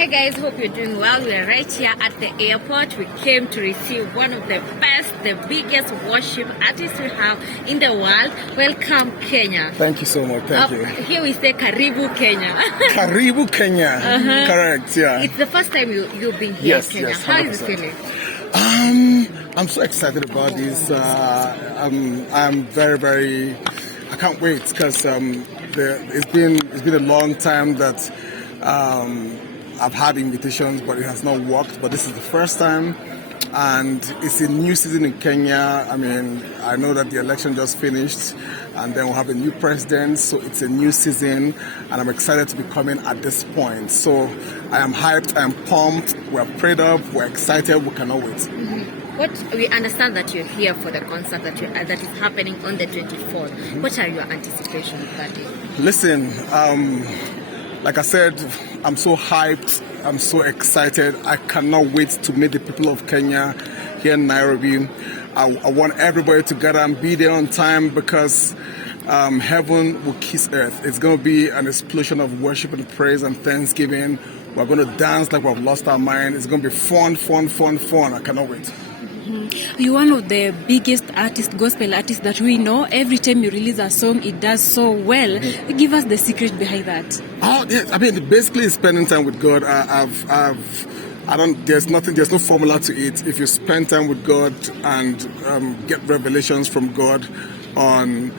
Hey guys, hope you're doing well. We're right here at the airport. We came to receive one of the best, the biggest worship artists we have in the world. Welcome, Kenya. Thank you so much. Thank you. Here we say Karibu, Kenya. Karibu, Kenya. Correct, yeah. It's the first time you've been here in Kenya. Yes, How is it feeling? I'm so excited about this. I'm very, I can't wait because it's been a long time that I've had invitations, but it has not worked. But this is the first time, and it's a new season in Kenya. I mean, I know that the election just finished, and then we'll have a new president, so it's a new season, and I'm excited to be coming at this point. So I am hyped, I am pumped, we're prayed up, we're excited, we cannot wait. We understand that you're here for the concert that is happening on the 24th. What are your anticipations of that day? Listen, like I said, I'm so hyped, I'm so excited. I cannot wait to meet the people of Kenya here in Nairobi. I want everybody to gather and be there on time because heaven will kiss earth. It's going to be an explosion of worship and praise and thanksgiving. We're going to dance like we've lost our mind. It's going to be fun. I cannot wait. You're one of the biggest artists, gospel artists that we know. Every time you release a song, it does so well. Give us the secret behind that. Oh, yes. I mean, basically spending time with God. There's no formula to it. If you spend time with God and get revelations from God on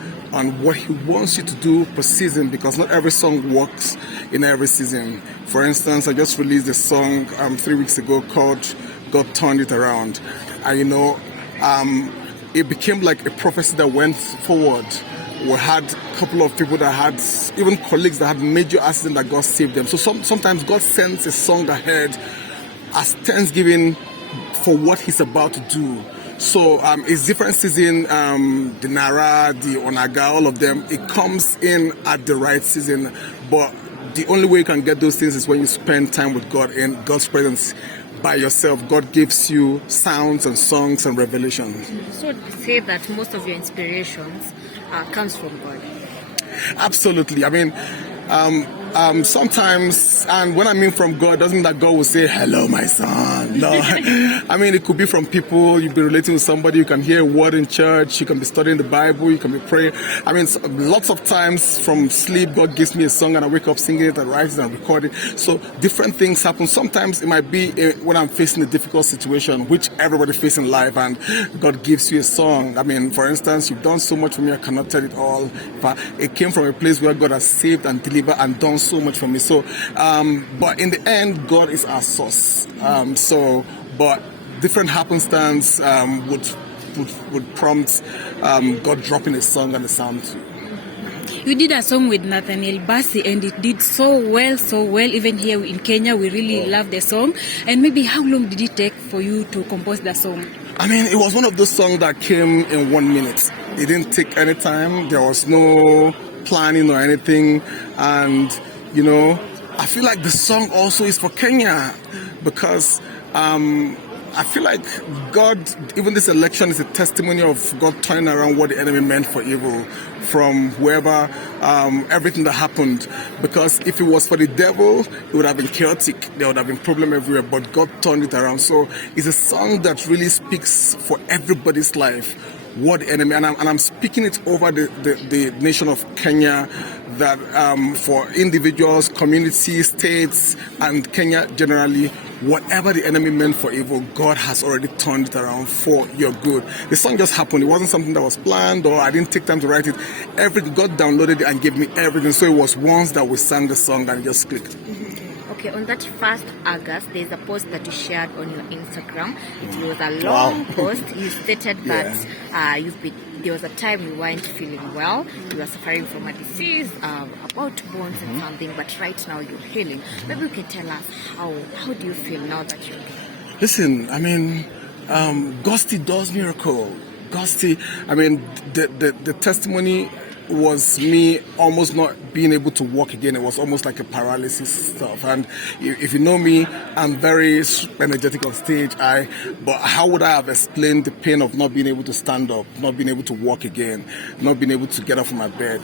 what He wants you to do per season, because not every song works in every season. For instance, I just released a song 3 weeks ago called God Turned It Around. And it became like a prophecy that went forward. We had a couple of people that had, even colleagues that had major accidents that God saved them. So sometimes God sends a song ahead as thanksgiving for what He's about to do. So it's different season, the Nara, the Onaga, all of them, it comes in at the right season. But the only way you can get those things is when you spend time with God in God's presence. By yourself, God gives you sounds and songs and revelations. So to say that most of your inspirations comes from God. Absolutely. I mean, sometimes, and when I mean from God, doesn't mean that God will say, "Hello, my son." No, I mean, it could be from people. You'll be relating with somebody. You can hear a word in church. You can be studying the Bible. You can be praying. I mean, lots of times from sleep, God gives me a song and I wake up singing it and write it and record it. So different things happen. Sometimes it might be when I'm facing a difficult situation, which everybody faces in life, and God gives you a song. I mean, for instance, you've done so much for me, I cannot tell it all. But it came from a place where God has saved and delivered and done so much for me. So, but in the end, God is our source. But different happenstance would prompt God dropping a song and a sound too. You did a song with Nathaniel Bassey and it did so well. Even here in Kenya, we really love the song. And maybe how long did it take for you to compose the song? I mean, it was one of those songs that came in 1 minute. It didn't take any time. There was no planning or anything. And, I feel like the song also is for Kenya because I feel like God, even this election is a testimony of God turning around what the enemy meant for evil from whoever, everything that happened. Because if it was for the devil, it would have been chaotic. There would have been problem everywhere, but God turned it around. So it's a song that really speaks for everybody's life. What the enemy, and I'm speaking it over the nation of Kenya, that for individuals, communities, states, and Kenya generally, whatever the enemy meant for evil, God has already turned it around for your good. The song just happened. It wasn't something that was planned or I didn't take time to write it. God downloaded it and gave me everything. So it was once that we sang the song and it just clicked. Okay, on that 1st August, there's a post that you shared on your Instagram. It was a long post. You stated that there was a time you weren't feeling well. You were suffering from a disease about bones and something, but right now you're healing. Maybe you can tell us how do you feel now that you're healing? Listen, I mean, God still does miracle. God still, I mean, the testimony was me almost not being able to walk again. It was almost like a paralysis stuff. And if you know me, I'm very energetic on stage. But how would I have explained the pain of not being able to stand up, not being able to walk again, not being able to get up from my bed?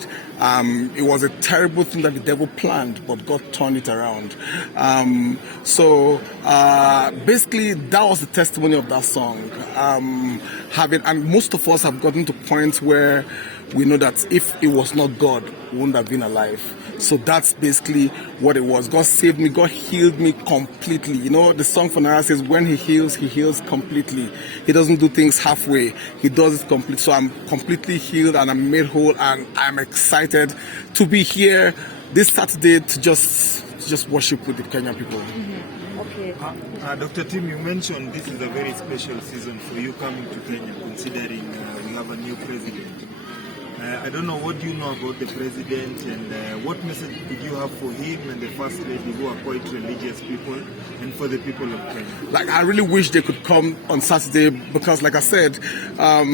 It was a terrible thing that the devil planned, but God turned it around. Basically, that was the testimony of that song. And most of us have gotten to points where we know that if it was not God, we wouldn't have been alive. So that's basically what it was. God saved me. God healed me completely. You know, the song for Nara says, when he heals completely. He doesn't do things halfway. He does it complete. So I'm completely healed and I'm made whole, and I'm excited to be here this Saturday to just worship with the Kenyan people. Okay. Dr. Tim, you mentioned this is a very special season for you coming to Kenya, considering we have a new president. I don't know, what do you know about the president, and what message did you have for him and the First Lady, who are quite religious people, and for the people of Kenya? Like, I really wish they could come on Saturday because, like I said, I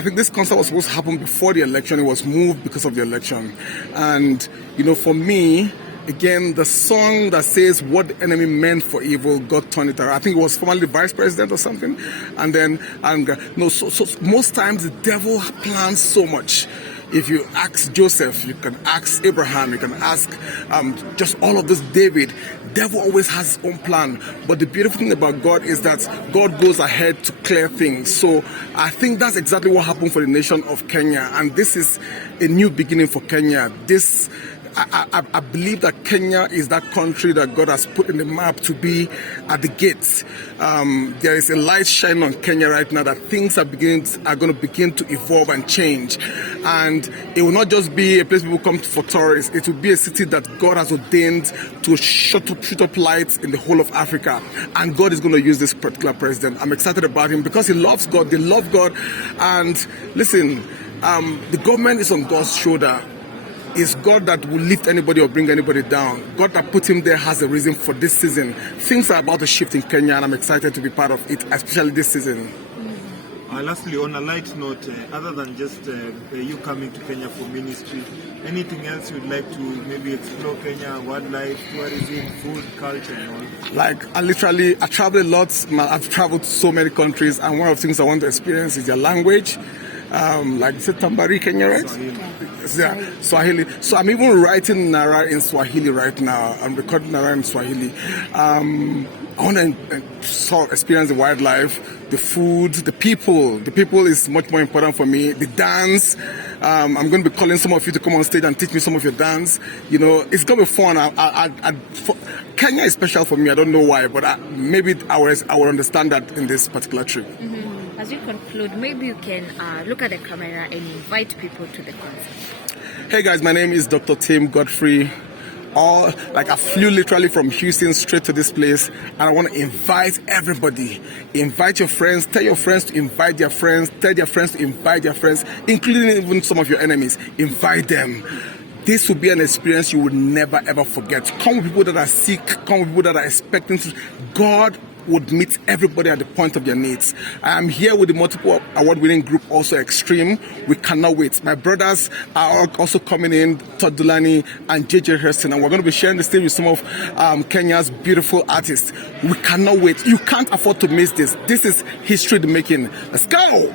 think this concert was supposed to happen before the election. It was moved because of the election. And, you know, for me, again, the song that says what the enemy meant for evil, God turned it around. I think it was formerly vice president or something. And then, so most times the devil plans so much. If you ask Joseph, you can ask Abraham, you can ask just all of this, David. Devil always has his own plan. But the beautiful thing about God is that God goes ahead to clear things. So I think that's exactly what happened for the nation of Kenya. And this is a new beginning for Kenya. I believe that Kenya is that country that God has put in the map to be at the gates. There is a light shining on Kenya right now that things are going to begin to evolve and change. And it will not just be a place people come for tourists. It will be a city that God has ordained to shoot up lights in the whole of Africa. And God is going to use this particular president. I'm excited about him because he loves God. They love God. And listen, the government is on God's shoulder. It's God that will lift anybody or bring anybody down. God that put him there has a reason for this season. Things are about to shift in Kenya, and I'm excited to be part of it, especially this season. Lastly, on a light note, other than just you coming to Kenya for ministry, anything else you'd like to maybe explore Kenya, wildlife, tourism, food, culture, and all? Like, I travel a lot. I've traveled to so many countries, and one of the things I want to experience is their language. Like, is it Tambari, Kenya, right? Swahili. Yeah, Swahili. So I'm even writing Nara in Swahili right now. I'm recording Nara in Swahili. I want to experience the wildlife, the food, the people. The people is much more important for me. The dance. I'm going to be calling some of you to come on stage and teach me some of your dance. You know, it's going to be fun. Kenya is special for me. I don't know why, but maybe I will understand that in this particular trip. As we conclude, maybe you can look at the camera and invite people to the concert. Hey guys, my name is Dr. Tim Godfrey. I flew literally from Houston straight to this place, and I want to invite everybody. Invite your friends, tell your friends to invite their friends, tell their friends to invite their friends, including even some of your enemies. Invite them. This will be an experience you will never ever forget. Come with people that are sick, come with people that are expecting to. God would meet everybody at the point of their needs. I am here with the multiple award-winning group, also Extreme. We cannot wait. My brothers are also coming in, Todd Dulani and JJ Hurston, and we're going to be sharing the stage with some of Kenya's beautiful artists. We cannot wait. You can't afford to miss this. This is history in the making. Let's go!